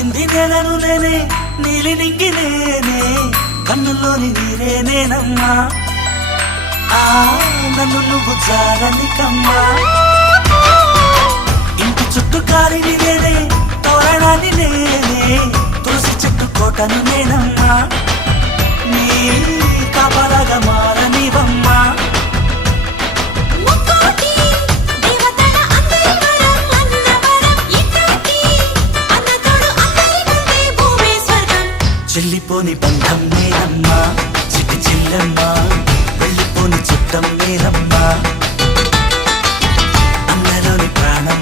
తాకింది నేలను నేనే నీలి నింగి నేనే కన్నుల్లోని నీరే నేనమ్మా నన్ను నువ్వు జాలని కమ్మా ఇంటి చుట్టూ కాలిని నేనే తోరణాన్ని నేనే తులసి చెట్టు కోటను నేనమ్మా నీ కాపలాగా మారనివమ్మా చెల్లిపోని బంధం నేనమ్మా చిట్టి చెల్లెమ్మా వెళ్ళిపోని చుట్టం నేనమ్మా అన్నలోని ప్రాణం